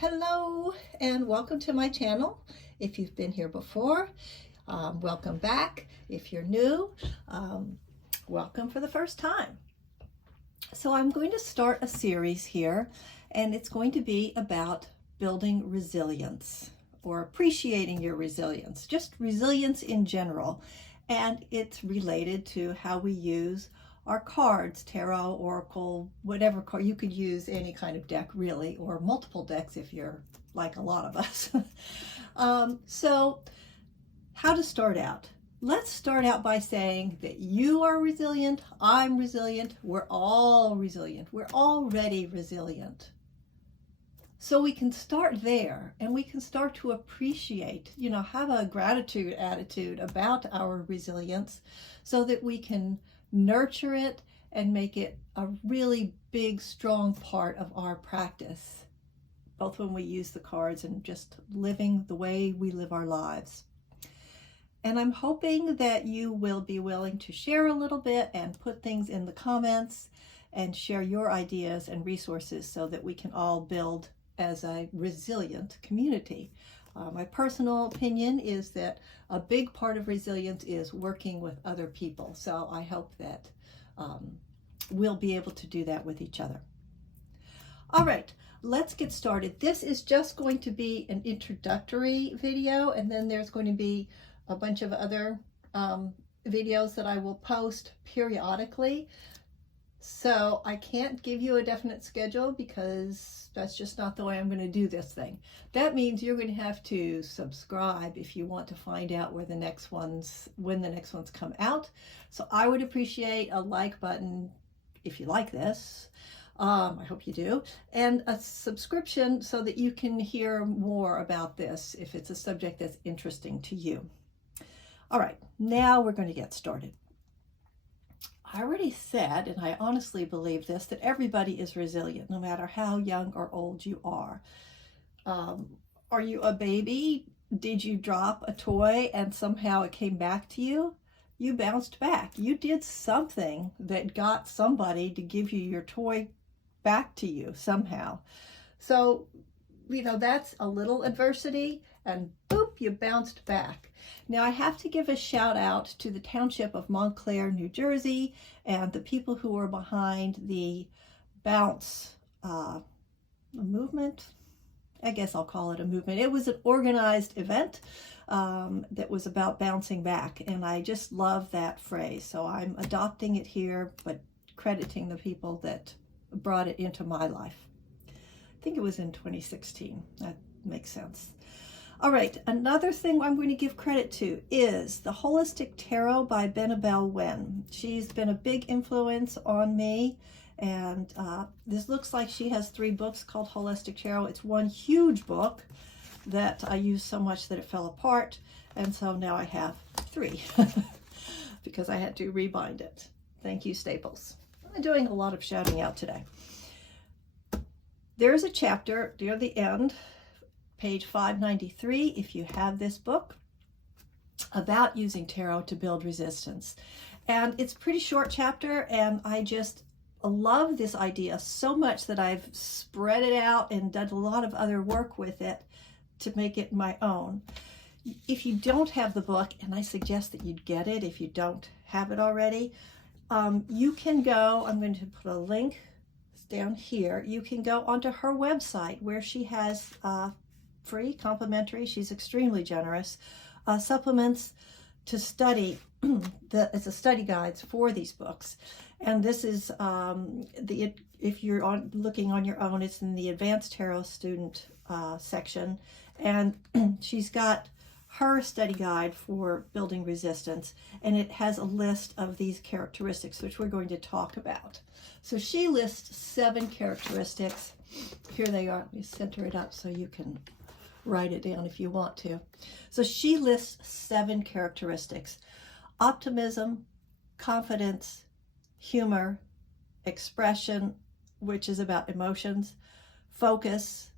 Hello and welcome to my channel. If you've been here before, welcome back. If you're new, welcome for the first time. So I'm going to start a series here, and it's going to be about building resilience or appreciating your resilience, just resilience in general. And it's related to how we use our cards, tarot, oracle, whatever card. You could use any kind of deck really, or multiple decks if you're like a lot of us. So how to start out? Let's start out by saying that you are resilient, I'm resilient, we're all resilient. We're already resilient. So we can start there, and we can start to appreciate, have a gratitude attitude about our resilience so that we can nurture it and make it a really big, strong part of our practice, both when we use the cards and just living the way we live our lives. And I'm hoping that you will be willing to share a little bit and put things in the comments and share your ideas and resources so that we can all build as a resilient community. My personal opinion is that a big part of resilience is working with other people. So I hope that we'll be able to do that with each other. All right, let's get started. This is just going to be an introductory video, and then there's going to be a bunch of other videos that I will post periodically. So I can't give you a definite schedule because that's just not the way I'm going to do this thing. That means you're going to have to subscribe if you want to find out when the next ones come out. So I would appreciate a like button if you like this. I hope you do. And a subscription so that you can hear more about this if it's a subject that's interesting to you. All right, now we're going to get started. I already said, and I honestly believe this, that everybody is resilient, no matter how young or old you are. Are you a baby? Did you drop a toy and somehow it came back to you? You bounced back. You did something that got somebody to give you your toy back to you somehow. So, that's a little adversity, and boop, you bounced back. Now, I have to give a shout out to the township of Montclair, New Jersey, and the people who were behind the Bounce movement. I guess I'll call it a movement. It was an organized event that was about bouncing back, and I just love that phrase. So I'm adopting it here, but crediting the people that brought it into my life. I think it was in 2016. That makes sense. All right, another thing I'm going to give credit to is the Holistic Tarot by Benebell Wen. She's been a big influence on me, and this looks like she has 3 books called Holistic Tarot. It's one huge book that I used so much that it fell apart, and so now I have 3 because I had to rebind it. Thank you, Staples. I'm doing a lot of shouting out today. There's a chapter near the end, page 593, if you have this book, about using tarot to build resistance. And it's a pretty short chapter, and I just love this idea so much that I've spread it out and done a lot of other work with it to make it my own. If you don't have the book, and I suggest that you get it if you don't have it already, you can go, I'm going to put a link down here, you can go onto her website where she has free, complimentary, she's extremely generous, supplements to study. It's a study guides for these books. And this is, if you're looking on your own, it's in the Advanced Tarot Student section. And she's got her study guide for building resistance, and it has a list of these characteristics, which we're going to talk about. So she lists 7 characteristics. Here they are. Let me center it up so you can write it down if you want to. So she lists 7 characteristics: optimism, confidence, humor, expression, which is about emotions, focus,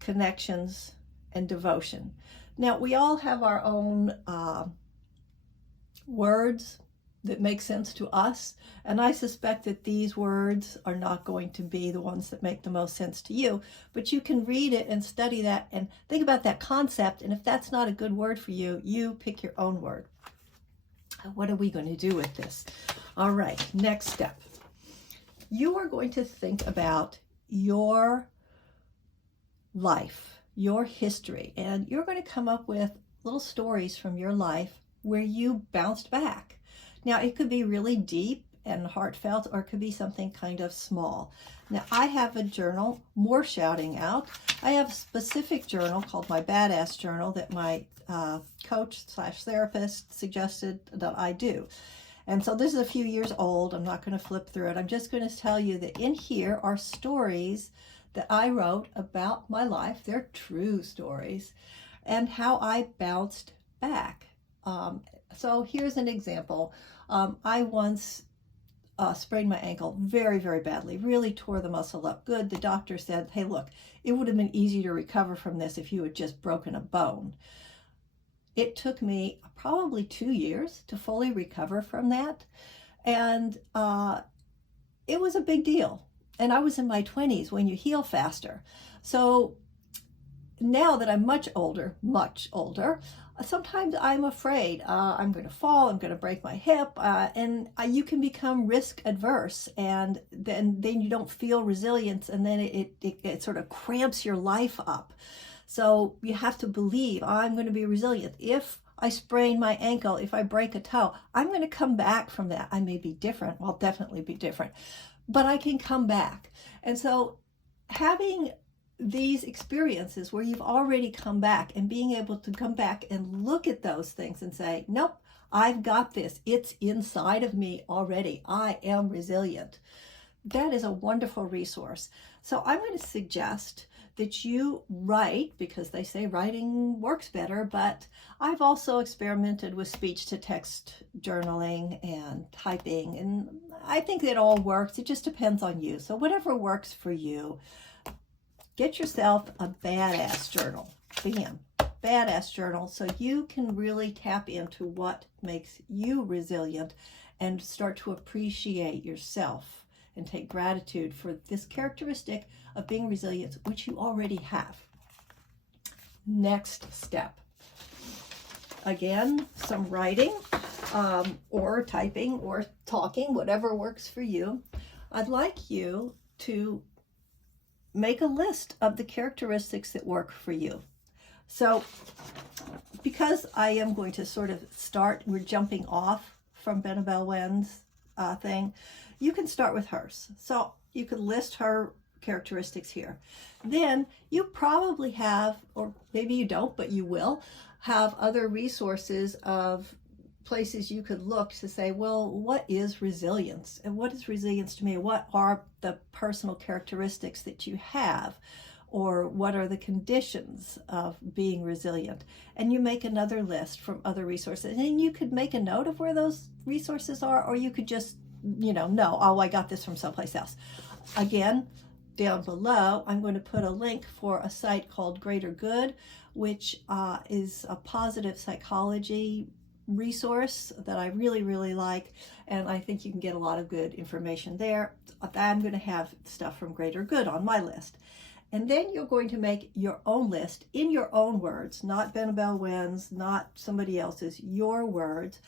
connections, and devotion. Now, we all have our own words that make sense to us. And I suspect that these words are not going to be the ones that make the most sense to you, but you can read it and study that and think about that concept. And if that's not a good word for you, you pick your own word. What are we going to do with this? All right, next step. You are going to think about your life, your history, and you're going to come up with little stories from your life where you bounced back. Now, it could be really deep and heartfelt, or it could be something kind of small. Now, I have a journal, More Shouting Out. I have a specific journal called my Badass Journal that my coach/therapist suggested that I do. And so this is a few years old. I'm not going to flip through it. I'm just going to tell you that in here are stories that I wrote about my life. They're true stories, and how I bounced back. So here's an example. I once sprained my ankle very, very badly, really tore the muscle up good. The doctor said, hey, look, it would have been easy to recover from this if you had just broken a bone. It took me probably 2 years to fully recover from that. And it was a big deal. And I was in my 20s when you heal faster. So now that I'm much older, sometimes I'm afraid I'm going to fall, I'm going to break my hip, and you can become risk adverse, and then you don't feel resilience, and then it sort of cramps your life up. So you have to believe, I'm going to be resilient. If I sprain my ankle, if I break a toe, I'm going to come back from that. I may be different, I'll definitely be different, but I can come back. And so having these experiences where you've already come back and being able to come back and look at those things and say, nope, I've got this. It's inside of me already. I am resilient. That is a wonderful resource. So I'm going to suggest that you write, because they say writing works better, but I've also experimented with speech-to-text journaling and typing, and I think it all works. It just depends on you. So whatever works for you. Get yourself a badass journal. Bam. Badass journal, so you can really tap into what makes you resilient and start to appreciate yourself and take gratitude for this characteristic of being resilient, which you already have. Next step. Again, some writing or typing or talking, whatever works for you. I'd like you to make a list of the characteristics that work for you. So because I am going to sort of start, we're jumping off from Benebell Wen's thing, you can start with hers. So you can list her characteristics here. Then you probably have, or maybe you don't, but you will have other resources of places you could look to say, well, what is resilience? And what is resilience to me? What are the personal characteristics that you have? Or what are the conditions of being resilient? And you make another list from other resources. And you could make a note of where those resources are, or you could just, know, oh, I got this from someplace else. Again, down below, I'm going to put a link for a site called Greater Good, which is a positive psychology resource that I really, really like, and I think you can get a lot of good information there. I'm going to have stuff from Greater Good on my list. And then you're going to make your own list in your own words, not Benebell Wen's, not somebody else's, your words,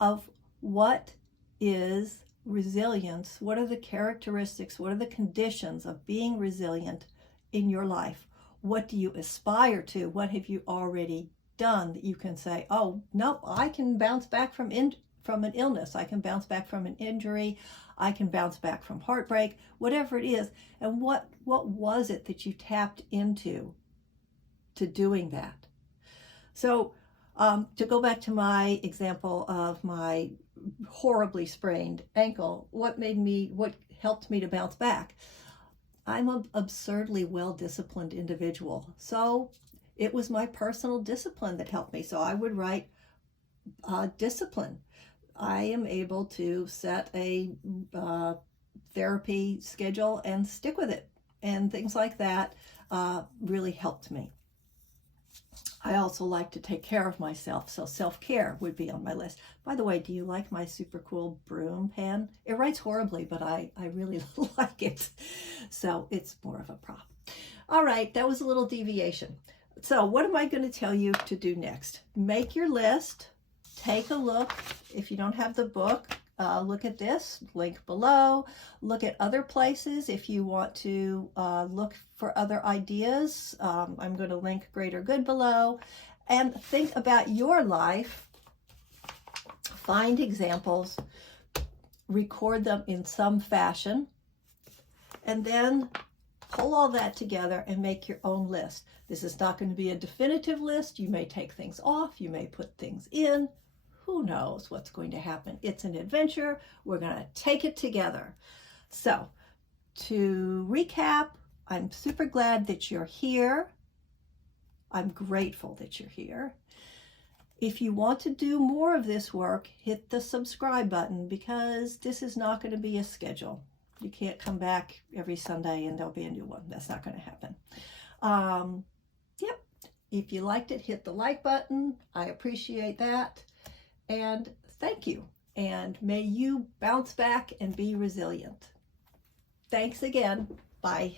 of what is resilience, what are the characteristics, what are the conditions of being resilient in your life? What do you aspire to? What have you already done that you can say, oh, nope, I can bounce back from an illness. I can bounce back from an injury. I can bounce back from heartbreak, whatever it is. And what was it that you tapped into to doing that? So to go back to my example of my horribly sprained ankle, what helped me to bounce back? I'm an absurdly well-disciplined individual. So it was my personal discipline that helped me. So I would write discipline. I am able to set a therapy schedule and stick with it. And things like that really helped me. I also like to take care of myself, so self-care would be on my list. By the way, do you like my super cool broom pen? It writes horribly, but I really like it. So it's more of a prop. All right, that was a little deviation. So what am I going to tell you to do next? Make your list. Take a look. If you don't have the book, look at this link below. Look at other places if you want to look for other ideas. I'm going to link Greater Good below. And think about your life. Find examples. Record them in some fashion. And then pull all that together and make your own list. This is not going to be a definitive list. You may take things off. You may put things in. Who knows what's going to happen? It's an adventure. We're going to take it together. So, to recap, I'm super glad that you're here. I'm grateful that you're here. If you want to do more of this work, hit the subscribe button, because this is not going to be a schedule. You can't come back every Sunday and there'll be a new one. That's not going to happen. Yep. If you liked it, hit the like button. I appreciate that. And thank you. And may you bounce back and be resilient. Thanks again. Bye.